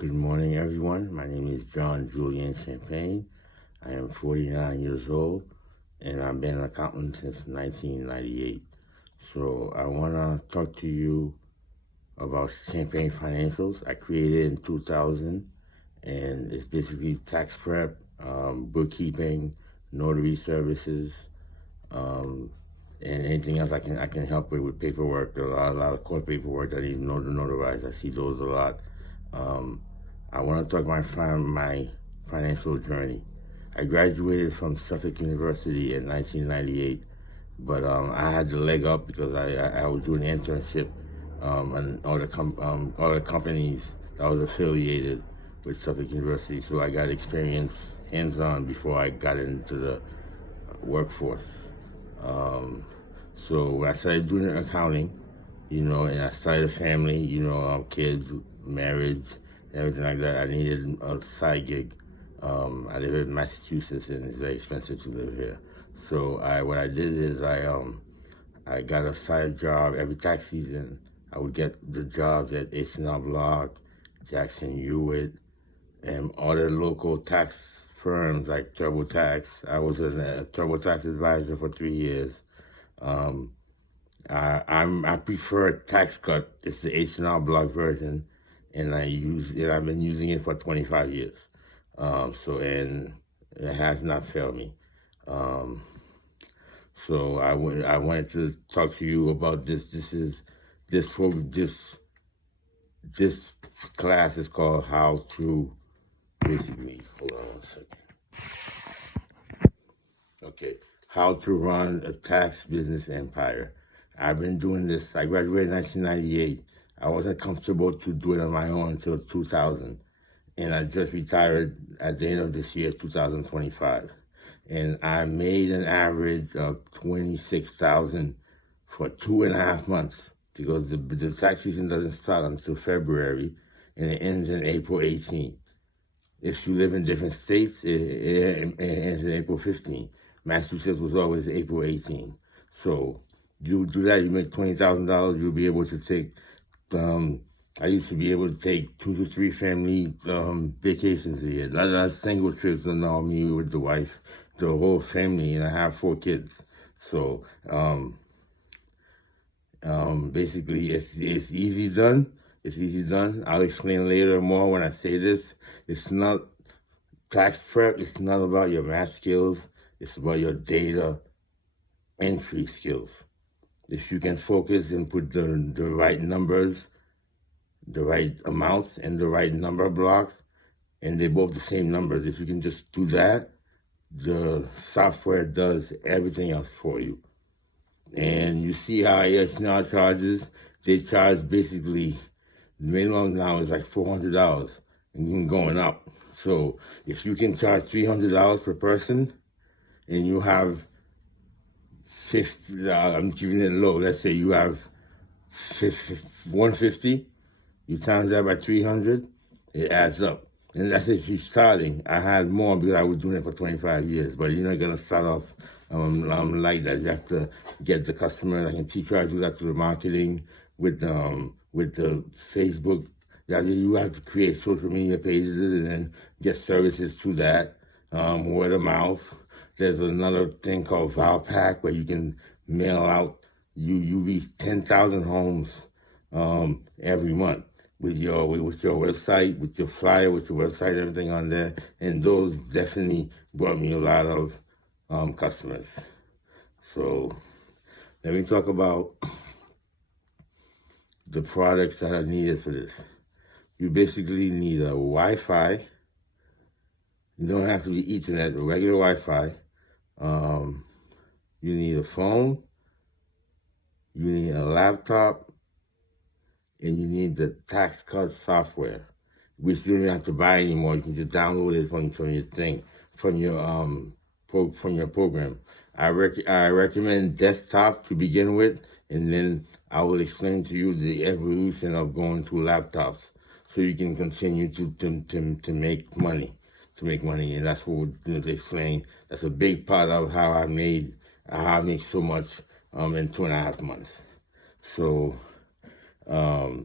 Good morning, everyone. My name is John Julian Champagne. I am 49 years old, and I've been an accountant since 1998. So I want to talk to you about Champagne Financials. I created in 2000, and it's basically tax prep, bookkeeping, notary services, um, and anything else I can help with paperwork. There's a lot of court paperwork that needs notarized. I see those a lot. Um, I want to talk my financial journey. I graduated from Suffolk University in 1998, but I had the leg up because I was doing an internship and all the companies that was affiliated with Suffolk University, so I got experience hands-on before I got into the workforce. Um, so when I started doing accounting, and I started a family, kids, marriage, everything like that, I needed a side gig. I live in Massachusetts and it's very expensive to live here. So what I did is I got a side job every tax season. I would get the jobs at H&R Block, Jackson Hewitt, and other local tax firms like TurboTax. I was a TurboTax advisor for 3 years. Um, I prefer Tax Cut. It's the H&R Block version, and I've been using it for 25 years. And it has not failed me. Um, so I wanted to talk to you about this. This class is called How to basically. Hold on one second. Okay, how to run a tax business empire. I've been doing this. I graduated in 1998. I wasn't comfortable to do it on my own until 2000, and I just retired at the end of this year, 2025. And I made an average of 26,000 for 2.5 months because the tax season doesn't start until February and it ends in April 18th. If you live in different states, it ends in April 15th. Massachusetts was always April 18th. So you do that, you make $20,000, you'll be able to take, I used to be able to take 2 to 3 family vacations a year. Not single trips, no, me with the wife, the whole family, and I have 4 kids. So basically, it's easy done. It's easy done. I'll explain later more when I say this. It's not tax prep. It's not about your math skills. It's about your data entry skills. If you can focus and put the right numbers, the right amounts, and the right number blocks, and they're both the same numbers. If you can just do that, the software does everything else for you. And you see how ASNR charges. They charge basically, the minimum now is like $400 and even going up. So if you can charge $300 per person and you have 50, I'm keeping it low, let's say you have 150, you times that by 300, it adds up. And that's if you're starting. I had more because I was doing it for 25 years, but you're not going to start off like that. You have to get the customer. I can teach you how to do that through the marketing with the Facebook. You have to create social media pages and then get services through that, word of mouth. There's another thing called Valpak where you can mail out, you reach 10,000 homes every month with your website, with your flyer, with your website, everything on there. And those definitely brought me a lot of customers. So let me talk about the products that are needed for this. You basically need a Wi-Fi. You don't have to be Ethernet, a regular Wi-Fi. You need a phone. You need a laptop. And you need the tax cut software, which you don't have to buy anymore. You can just download it from your thing, from your program. I recommend desktop to begin with, and then I will explain to you the evolution of going to laptops, so you can continue to make money, and that's what we're going to explain. That's a big part of how I make so much in 2.5 months. So.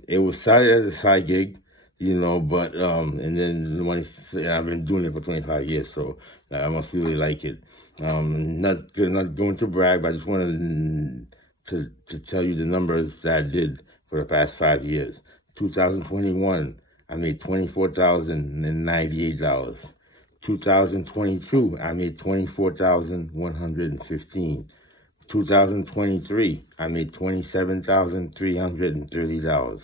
It was started as a side gig. but and then the money. I've been doing it for 25 years, so I must really like it. Not going to brag, but I just wanted to tell you the numbers that I did for the past 5 years. 2021, I made $24,098. 2022, I made 24,115. 2023, I made $27,330.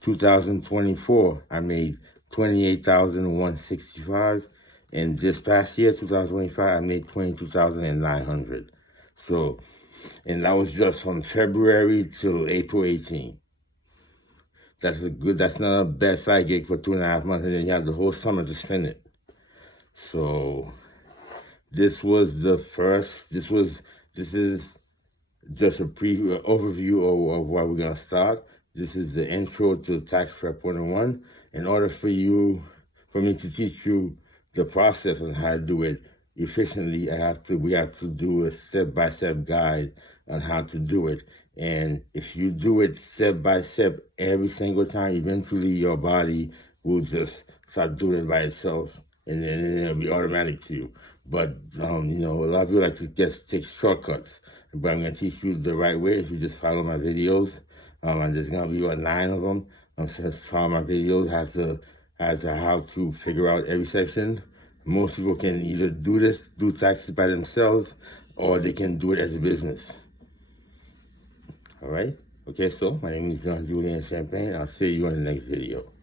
2024, I made 28,165, and this past year, 2025, I made 22,900. So, and that was just from February till April 18. That's not a bad side gig for 2.5 months, and then you have the whole summer to spend it. So, this is just a overview of where we're gonna start. This is the intro to Tax Prep 101. In order for me to teach you the process on how to do it efficiently, we have to do a step-by-step guide on how to do it. And if you do it step by step every single time, eventually your body will just start doing it by itself, and then it'll be automatic to you. But a lot of people like to just take shortcuts. But I'm going to teach you the right way if you just follow my videos. And there's going to be 9 of them. Just follow my videos as to how to figure out every section. Most people can either do taxes by themselves, or they can do it as a business. All right? Okay, so my name is John Julian Champagne. I'll see you in the next video.